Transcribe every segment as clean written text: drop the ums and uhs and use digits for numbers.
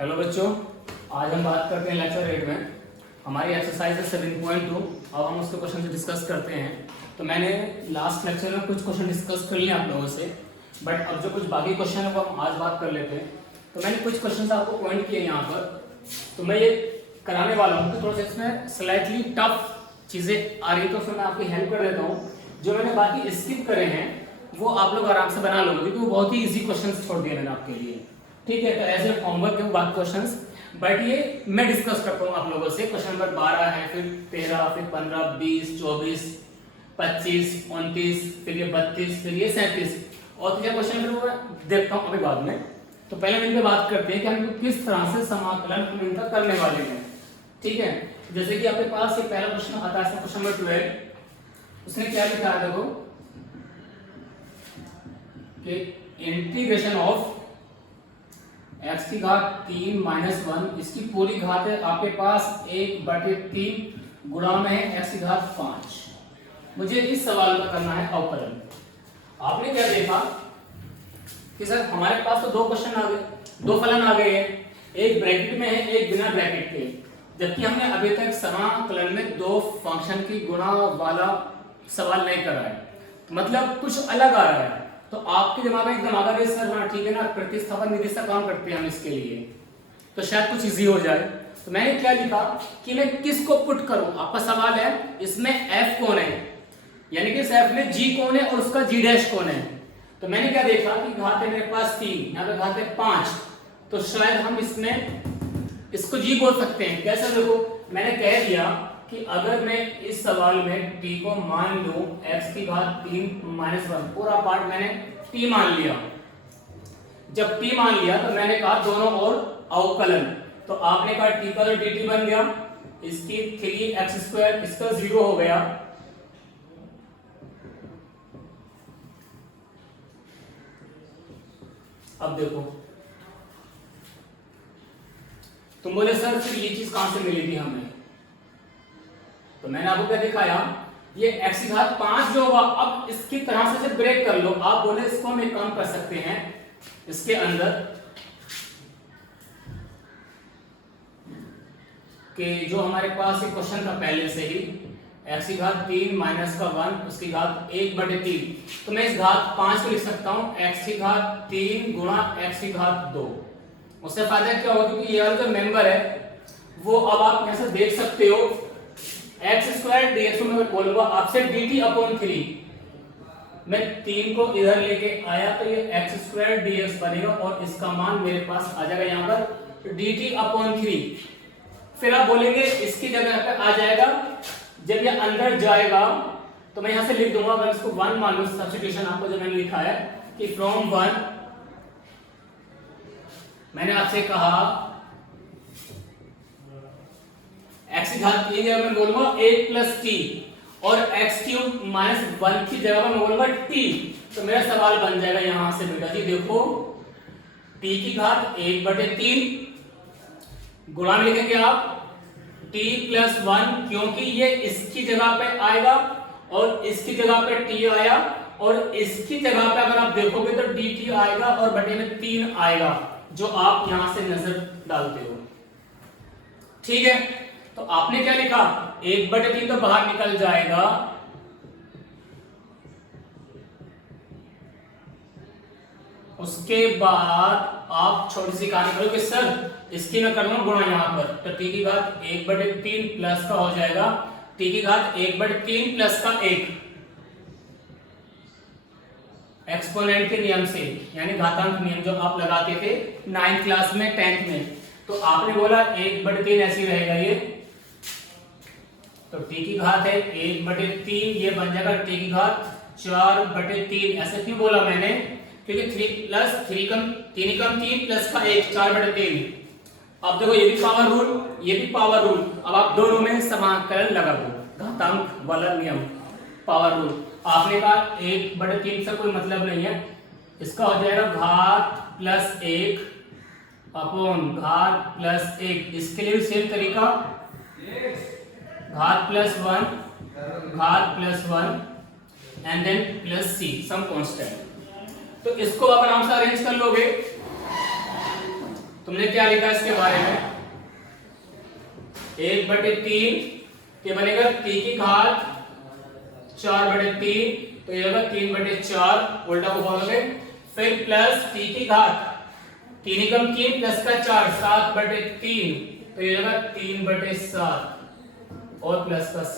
Hello बच्चों, आज हम बात करते हैं लेक्चर 8 में। हमारी एक्सरसाइज है 7.2। अब हम उसके क्वेश्चन से डिस्कस करते हैं। तो मैंने लास्ट लेक्चर में कुछ क्वेश्चन डिस्कस कर लिए आप लोगों से, बट अब जो कुछ बाकी क्वेश्चन है वो हम आज बात कर लेते हैं। तो मैंने कुछ क्वेश्चन आपको पॉइंट किए यहाँ पर, तो मैं ये कराने वाला हूँ। तो थोड़ा सा इसमें स्लाइटली टफ चीज़ें आ रही तो फिर मैं आपकी हेल्प कर देता हूँ। जो मैंने बाकी स्किप करे हैं वो आप लोग आराम से बना लोगे, क्योंकि वो बहुत ही ईजी क्वेश्चन छोड़ दिए मैंने आपके लिए। ठीक है, तो एज ए होमवर्क है वो बाकी क्वेश्चंस, बट ये मैं डिस्कस करता हूँ आप लोगों से। क्वेश्चन नंबर 12 है, फिर 13, फिर 15, 20, 24, 25, 29, फिर ये 32, फिर ये 37 और तीसरा क्वेश्चन फिर मैं देखता हूँ अभी बाद में। तो पहले हम इन पे बात करते हैं कि हम किस तरह से समाकलन हम इनका करने वाले हैं। ठीक है, जैसे कि आपके पास ये पहला क्वेश्चन आता है, क्वेश्चन नंबर 12। उसने क्या लिखा है देखो कि इंटीग्रेशन ऑफ x की घात 3 माइनस 1, इसकी पूरी घात है आपके पास 1/3 गुणा में है x की घात 5। मुझे इस सवाल का करना है अवकलन। आपने क्या देखा कि सर हमारे पास तो दो क्वेश्चन आ गए, दो फलन आ गए हैं, एक ब्रैकेट में है एक बिना ब्रैकेट के, जबकि हमने अभी तक समाकलन में दो फंक्शन की गुणा वाला सवाल नहीं करा है। मतलब कुछ अलग आ रहा है। तो आपके दिमाग में एकदम आगा सर हाँ ठीक है ना, प्रतिस्थापन विधि से काम करते हैं हम इसके लिए, तो शायद कुछ इजी हो जाए। तो मैंने क्या लिखा कि मैं किसको पुट करूं। आपका सवाल है इसमें f कौन है, यानी कि इस f में g कौन है और उसका g डैश कौन है। तो मैंने क्या देखा कि घात है मेरे पास 3, यहाँ पे घात है 5, तो शायद हम इसमें इसको g बोल सकते हैं। कैसे देखो, मैंने कह दिया कि अगर मैं इस सवाल में t को मान लूं x की घात 3 माइनस 1, पूरा पार्ट मैंने t मान लिया। जब t मान लिया तो मैंने कहा दोनों और अवकलन, तो आपने कहा t का dt बन गया, इसकी 3x², इसका 0 हो गया। अब देखो तुम बोले सर फिर ये चीज कहां से मिली थी हमें, तो मैंने आपको क्या दिखाया, ये x की घात 5 जो होगा, अब इसकी तरह से ब्रेक कर लो। आप बोले इसको हम एक काम कर सकते हैं, इसके अंदर कि जो हमारे पास एक क्वेश्चन था पहले से ही, x की घात 3 माइनस का 1 उसकी घात 1/3, तो मैं इस घात 5 को लिख सकता हूं x की घात 3 गुणा x की घात 2। उससे फायदा क्या होगा, क्योंकि ये वाला जो मेंबर है वो अब आप यहां से देख सकते हो, x² dx में बोलूंगा आपसे dt/3। मैं 3 को इधर लेके आया तो ये x² dx बनेगा और इसका मान मेरे पास आ जाएगा यहाँ पर dt/3। फिर आप बोलेंगे इसकी जगह पे आ जाएगा, जब ये अंदर जाएगा तो मैं यहां से लिख दूंगा, अगर इसको 1 मान लूं, सब्स्टिट्यूशन आपको जो मैंने लिखा है कि फ्रॉम 1, मैंने आपसे कहा x की घात 3 जगह मैं बोलूंगा 8+t और x³ माइनस 1 की जगह मैं बोलूंगा t। तो मेरा सवाल बन जाएगा यहां से, बेटा जी देखो t की घात 1/3 गुणा में लिखेंगे आप t+1, क्योंकि ये इसकी जगह पे आएगा और इसकी जगह पे t आया, और इसकी जगह पे अगर आप देखोगे तो dt आएगा और बटे में 3 आएगा, जो आप यहां से नजर डालते हो। ठीक है, तो आपने क्या लिखा, 1/3 तो बाहर निकल जाएगा, उसके बाद आप छोटी सी कहानी करो कि सर इसकी मैं करूंगा गुणा यहां पर, तो t की घात 1/3 प्लस का हो जाएगा t की घात 1/3 प्लस का 1, एक्सपोनेंट के नियम से, यानी घातांक नियम जो आप लगाते थे 9th क्लास में 10th में। तो आपने बोला 1/3 ऐसे रहेगा ये, तो t की घात है 1/3, ये बन जाएगा t की घात 4/3। ऐसे क्यों बोला मैंने, क्योंकि 3 कम 3 प्लस का 1, 4/3। अब देखो ये भी पावर रूल, ये भी पावर रूल, अब आप दोनों में समाकलन लगा दो, घातांक वाला नियम, पावर रूल। आपने कहा 1/3 से कोई मतलब नहीं है, इसका हो जाएगा घात प्लस 1 अपॉन घात प्लस 1। इसके लिए भी सेम तरीका, घात plus 1 and then plus c some constant. तो इसको आप आराम से अरेंज कर लोगे। तुमने क्या लिखा इसके बारे में, 1/3 के बनेगा t की घात 4/3, तो ये होगा 3/4 उल्टा को बोलोगे, फिर प्लस t की घात 3 एकम 3 प्लस का 4 7/3, तो ये होगा 3/7 और प्लस का c।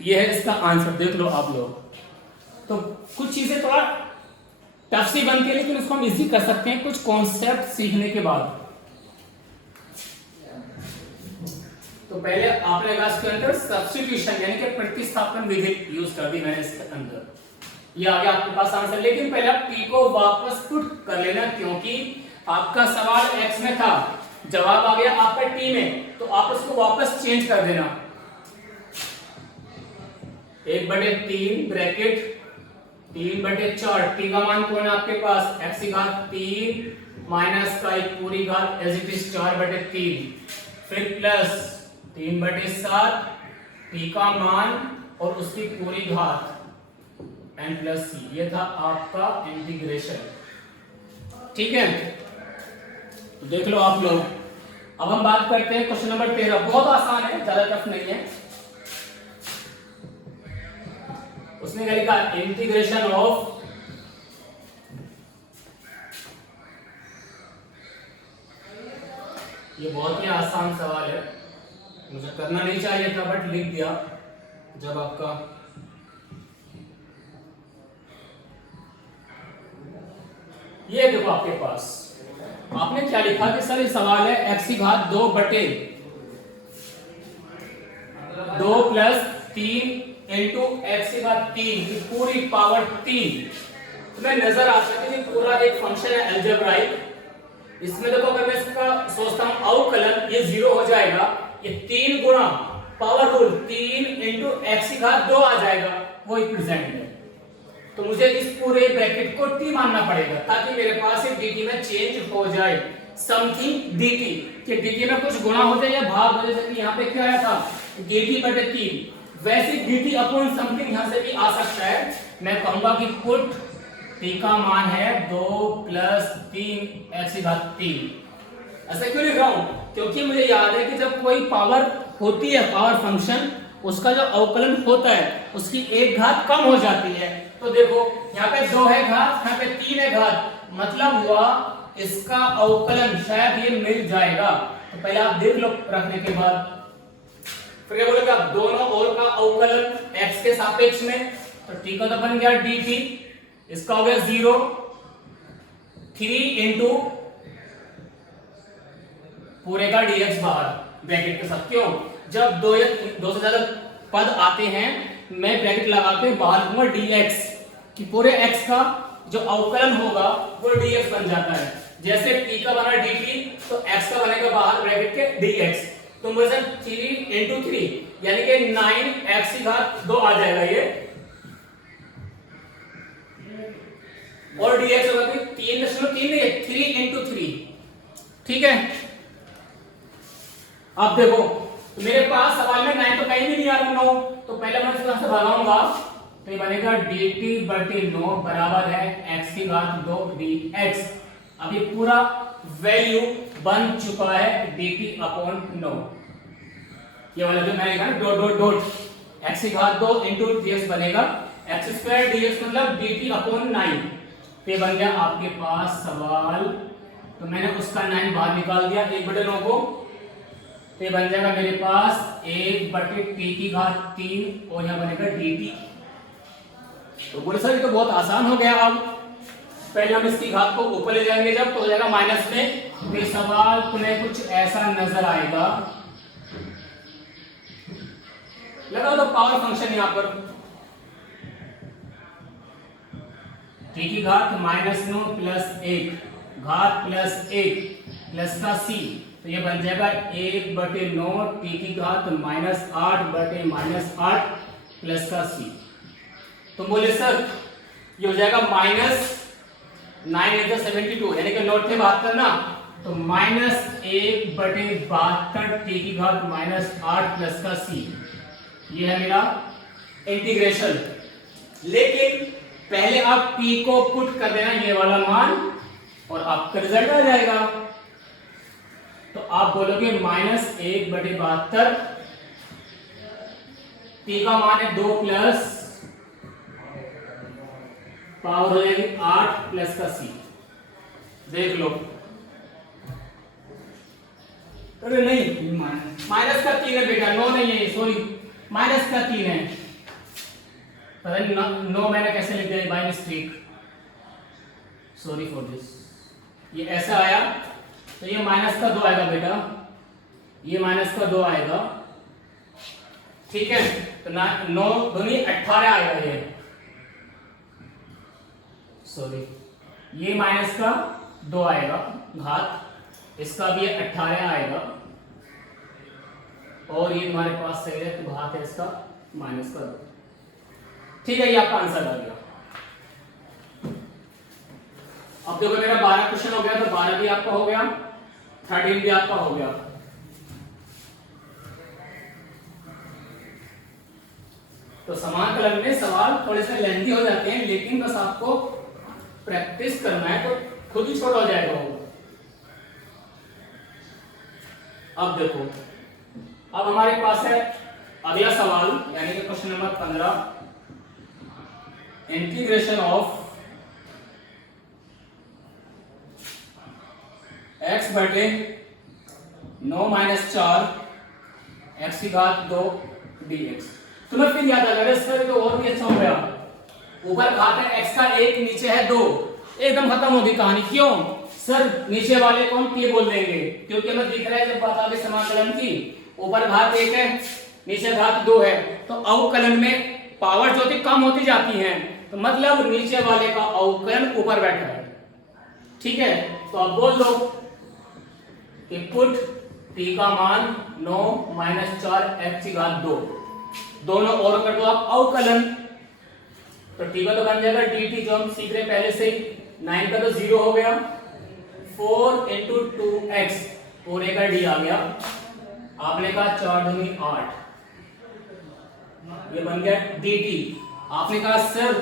ये है इसका आंसर, देख लो आप लोग। तो कुछ चीजें थोड़ा टफ सी बनती है लेकिन उसको हम इजी कर सकते हैं कुछ कॉन्सेप्ट सीखने के बाद। तो पहले आपने कहा इसके अंदर सब्स्टिट्यूशन यानी कि प्रतिस्थापन विधि यूज कर दी मैंने इसके अंदर, ये आ गया आपके पास आंसर। लेकिन पहले आप t को वापस पुट कर लेना, क्योंकि आपका सवाल x में था, जवाब आ गया आपका t में, तो आप उसको वापस चेंज कर देना। 1/3 ब्रैकेट 3/4, t का मान कौन है आपके पास, x की घात 3 माइनस का एक पूरी घात एज इट इज 4/3, फिर प्लस 3/7 t का मान और उसकी पूरी घात n प्लस c। ये था आपका इंटीग्रेशन, ठीक है। तो देख लो आप लोग। अब हम बात करते हैं क्वेश्चन नंबर 13, बहुत आसान है, ज्यादा टफ नहीं है। उसने क्या लिखा, इंटीग्रेशन ऑफ ये बहुत ही आसान सवाल है, मुझे करना नहीं चाहिए था बट लिख दिया। जब आपका ये देखो आपके पास आपने क्या लिखा कि सर ये सवाल है x की घात 2/2 प्लस 3 इंटू एक्स की घात 3 की पूरी पावर 3। तुम्हें नजर आ सकती है पूरा एक फंक्शन है अलजेब्राइक। इसमें देखो अगर मैं इसका सोचता हूं अवकलन, ये 0 हो जाएगा, ये 3 गुणा पावर रूल 3 इंटू एक्स की घात 2 आ जाएगा, वो रिप्रेजेंट है। तो मुझे इस पूरे ब्रैकेट को t मानना पड़ेगा ताकि मेरे पास ये dt में चेंज हो जाए, समथिंग dt कि dt में कुछ गुणा हो जाए या भाग हो जाए। जैसे यहाँ पे क्या आया था dt/3, वैसे dt अपॉन समथिंग यहां से भी आ सकता है। मैं कहूंगा कि पुट t का मान है 2 प्लस 3 x की घात 3। ऐसा क्यों लिख रहा हूं, क्योंकि मुझे याद है कि जब कोई पावर होती है, पावर फंक्शन, उसका जो अवकलन होता है उसकी एक घात कम हो जाती है। तो देखो यहाँ पे 2 है घात, यहाँ पे 3 है घात, मतलब हुआ इसका अवकलन शायद ये मिल जाएगा। तो पहले आप देख लो रखने के बाद, फिर क्या बोलोगे आप दोनों ओर का अवकलन x के सापेक्ष में, तो t का तो बन गया dt, इसका हो गया 0 3 इंटू पूरे का dx बाहर ब्रैकेट के साथ। क्यों, जब दो से ज्यादा पद आते हैं मैं ब्रैकेट लगा के बाहर लूंगा dx कि पूरे x का जो अवकलन होगा वो dx बन जाता है। जैसे t का बना dt तो x का बनेगा बाहर ब्रैकेट के dx, तो मुझे 3 इंटू 3 यानी कि 9x की घात 2 आ जाएगा ये, और dx होगा 3.3 नहीं 3 इंटू 3, ठीक है। अब देखो तो मेरे पास सवाल में 9 तो कहीं भी नहीं आ रहा 9, तो पहले मैं इसको से भगाऊंगा तो ये बनेगा dt/9 बराबर है x की घात 2 dx। अब ये पूरा वैल्यू बन चुका है dt/9। ये वाला जो मैंने लिखा ना डॉट डॉट डॉट x की घात 2 इंटू dx बनेगा x² dx मतलब dt/9। ये बन गया आपके पास सवाल। तो मैंने उसका 9 बाहर निकाल दिया 1/9 को, तो ये बन जाएगा मेरे पास 1/t की घात 3 और यहाँ बनेगा dt। तो बोले सर ये तो बहुत आसान हो गया। अब पहले हम इसकी घात को ऊपर ले जाएंगे जब तो हो जाएगा माइनस में, तो ये सवाल तुम्हें कुछ ऐसा नजर आएगा। लगाओ तो पावर फंक्शन यहाँ पर t की घात -9 प्लस 1 घात प्लस 1 प्लस का c, तो ये बन जाएगा 1/9 t की घात -8/-8 प्लस का c। तुम बोले सर ये हो जाएगा -9 यानी कि नोट थे 72 ना, तो -1/72 t की घात -8 प्लस का c, ये है मेरा इंटीग्रेशन। लेकिन पहले आप p को पुट कर देना ये वाला मान और आपका रिजल्ट आ जाएगा। आप बोलोगे -1/72, टी का मान है 2 प्लस पावर हो जाएगी 8 प्लस का सी। देख लो, अरे नहीं माइनस का 3 है बेटा, 9 नहीं है, सॉरी माइनस का 3 है। पता नहीं 9 मैंने कैसे लिख दिया by mistake, sorry for this. ये ऐसा आया तो ये माइनस का 2 आएगा बेटा, ये माइनस का 2 आएगा, ठीक है। तो 9 दूनी 18 आएगा, ये सॉरी ये माइनस का 2 आएगा घात, इसका भी 18 आएगा, और ये तुम्हारे पास सही है तो घात है इसका माइनस का 2, ठीक है। ये आपका आंसर आ गया। अब देखो मेरा 12 क्वेश्चन हो गया, तो 12 भी आपका हो गया, 13 भी आपका हो गया। तो समाकलन में सवाल थोड़े से लेंथी हो जाते हैं, लेकिन बस आपको प्रैक्टिस करना है तो खुद ही छोटा हो जाएगा वो। अब देखो, अब हमारे पास है अगला सवाल, यानी कि question number 15, integration of x बटे 9 - 4 x की घात 2 dx। तुम्हें फिर याद आ गया सर, तो और भी अच्छा हो गया। ऊपर घात है x का 1, नीचे है 2, एकदम खत्म होगी कहानी। क्यों सर? नीचे वाले को हम p बोल देंगे, क्योंकि हमें दिख रहा है जब बात आ गई समाकलन की, ऊपर घात 1 है, नीचे घात 2 है, तो अवकलन में पावर जो थी कम होती जाती है, तो मतलब नीचे वाले का अवकलन ऊपर बैठा है, ठीक है। तो अब बोल दो कि पुट t का मान 9 - 4 x की घात 2, दोनों और कर दो आप अवकलन, तो t का तो बन जाएगा dt, जो हम सीख रहे पहले से ही। 9 का तो 0 हो गया, 4 × 2x, और एक का d आ गया, आपने कहा 4 दूनी 8, ये बन गया dt। आपने कहा सर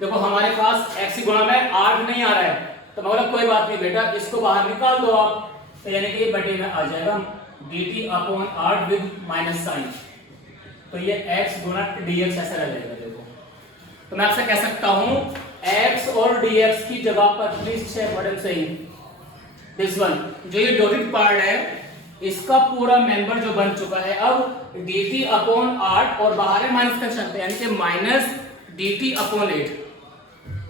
देखो हमारे पास x की गुणा में 8 नहीं आ रहा है, तो मैं बोला कोई बात नहीं बेटा, इसको बाहर निकाल दो आप, तो यानी कि ये बटे में आ जाएगा dt/8 विद माइनस साइन, तो ये x गुणा dx ऐसा रह जाएगा। देखो तो मैं आपसे कह सकता हूं x और dx की जगह पर please check what I am saying, this one जो ये डॉटेड पार्ट है इसका पूरा मेंबर जो बन चुका है, अब dt/8 और बाहर है माइनस कर सकते हैं, यानी कि माइनस dt/8,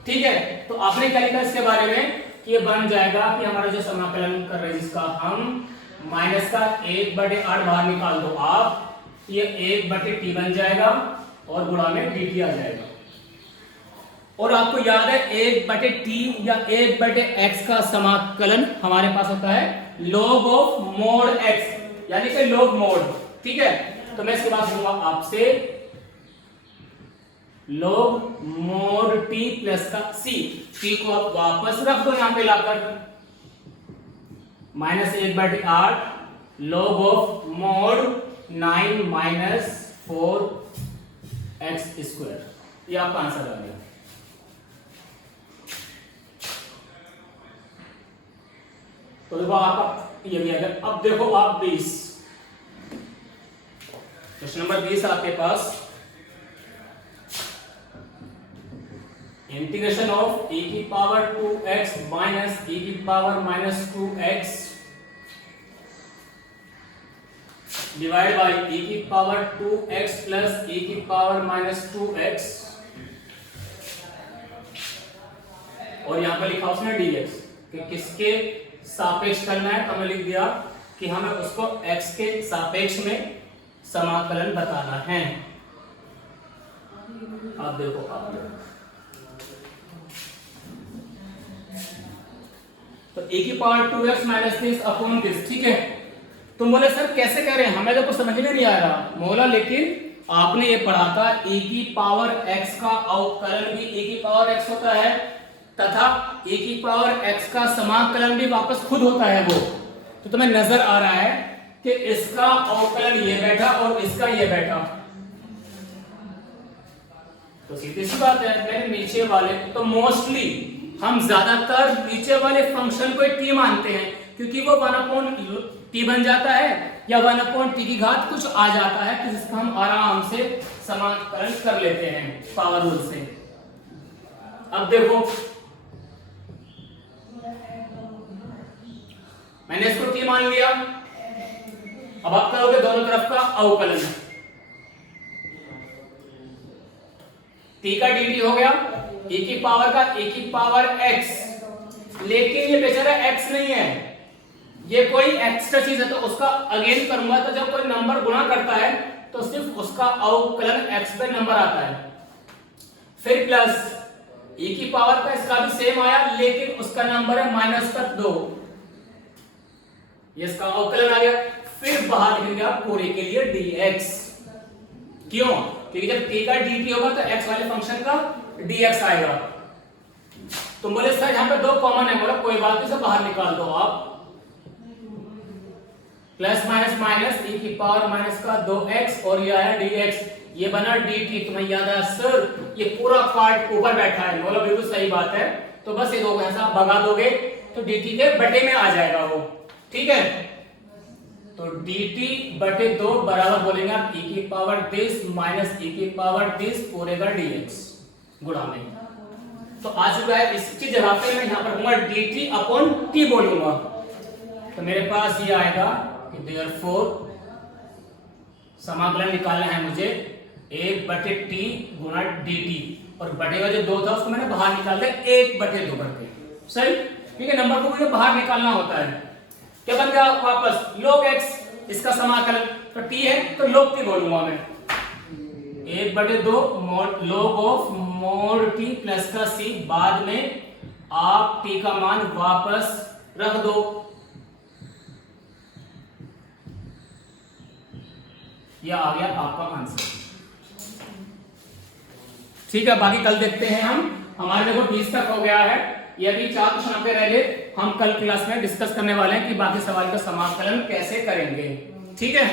ठीक है। तो आपने क्या लिखा इसके बारे में कि ये बन जाएगा कि हमारा जो समाकलन कर रहे हैं जिसका हम माइनस का 1/8 बाहर निकाल दो आप, ये 1/t बन जाएगा और गुणा में dt आ जाएगा। और आपको याद है 1/t या 1/x का समाकलन हमारे पास होता है log ऑफ मोड x, यानी कि log मोड, ठीक है। तो मैं इसके बाद कहूंगा आपसे log मोड t प्लस का c, t को आप वापस रख दो यहां पे लाकर, -1/8 log ऑफ मोड 9 - 4x², ये आपका आंसर आ गया। तो देखो आपका ये भी आ गया। अब देखो आप 20, क्वेश्चन नंबर 20 आपके पास, इंटीग्रेशन ऑफ e की पावर 2x माइनस e की power -2x divide by e की पावर 2x प्लस e की पावर -2x, और यहां पर लिखा उसने dx कि किसके सापेक्ष करना है, तो हमें लिख दिया कि हमें उसको x के सापेक्ष में समाकलन बताना है। आप देखो आप तो e की power 2x minus this upon this, ठीक है। तुम बोले सर कैसे कह रहे हैं, हमें तो कुछ समझ में नहीं आ रहा। बोला लेकिन आपने ये पढ़ा था e की पावर x का अवकलन भी e की पावर x होता है, तथा e की पावर x का समाकलन भी वापस खुद होता है वो। तो तुम्हें नजर आ रहा है कि इसका अवकलन ये बैठा और इसका ये बैठा, तो सीधी सी बात है मेरे नीचे वाले, तो मोस्टली हम ज्यादातर नीचे वाले फंक्शन को t मानते हैं, क्योंकि वो 1/t बन जाता है या 1/t की घात कुछ आ जाता है, तो जिसका हम आराम से समाकलन कर लेते हैं पावर रूल से। अब देखो मैंने इसको t मान लिया, अब आप करोगे दोनों तरफ का अवकलन, t का dt हो गया e की पावर x, लेकिन ये बेचारा x नहीं है, ये कोई एक्स्ट्रा चीज है, तो उसका अगेन करूंगा। तो जब कोई नंबर गुणा करता है तो सिर्फ उसका अवकलन x पे नंबर आता है, फिर प्लस e की पावर का इसका भी सेम आया, लेकिन उसका नंबर है -2, ये इसका अवकलन आ गया। फिर बाहर लिखेंगे आप पूरे के लिए dx, क्यों? क्योंकि जब t का dt होगा तो x वाले फंक्शन का dx आएगा। तो बोले सर यहाँ पे दो कॉमन है, बोला कोई बात नहीं, सब बाहर निकाल दो आप, प्लस माइनस माइनस e की पावर माइनस का 2x और ये आया dx, ये बना dt। तुम्हें याद है सर ये पूरा पार्ट ऊपर बैठा है, बोला बिल्कुल सही बात है, तो बस ये दो ऐसा भगा दोगे तो dt के बटे में आ जाएगा वो, ठीक है। तो dt बटे 2 बराबर बोलेंगे आप e की पावर दिस माइनस e की पावर दिस पूरे का dx गुणा में। तो आ चुका है, इसकी जगह पे मैं यहाँ पर कहूंगा dt अपॉन t बोलूंगा, तो मेरे पास ये आएगा कि देयरफॉर समाकलन निकालना है मुझे 1/t गुणा dt, और बटे का जो 2 था उसको मैंने बाहर निकाल दिया 1/2 करके, सही, क्योंकि नंबर को मुझे बाहर निकालना होता है। क्या बन गया वापस log x, इसका समाकलन, तो t है तो log t बोलूंगा मैं, 1/2 log of mod t plus का c, बाद में आप t का मान वापस रख दो, यह आ गया आपका आंसर, ठीक है। बाकी कल देखते हैं हम, हमारे देखो 20 तक हो गया है, ये अभी 4 क्वेश्चन पे रह गए, हम कल क्लास में डिस्कस करने वाले हैं कि बाकी सवाल का समाकलन कैसे करेंगे, ठीक है।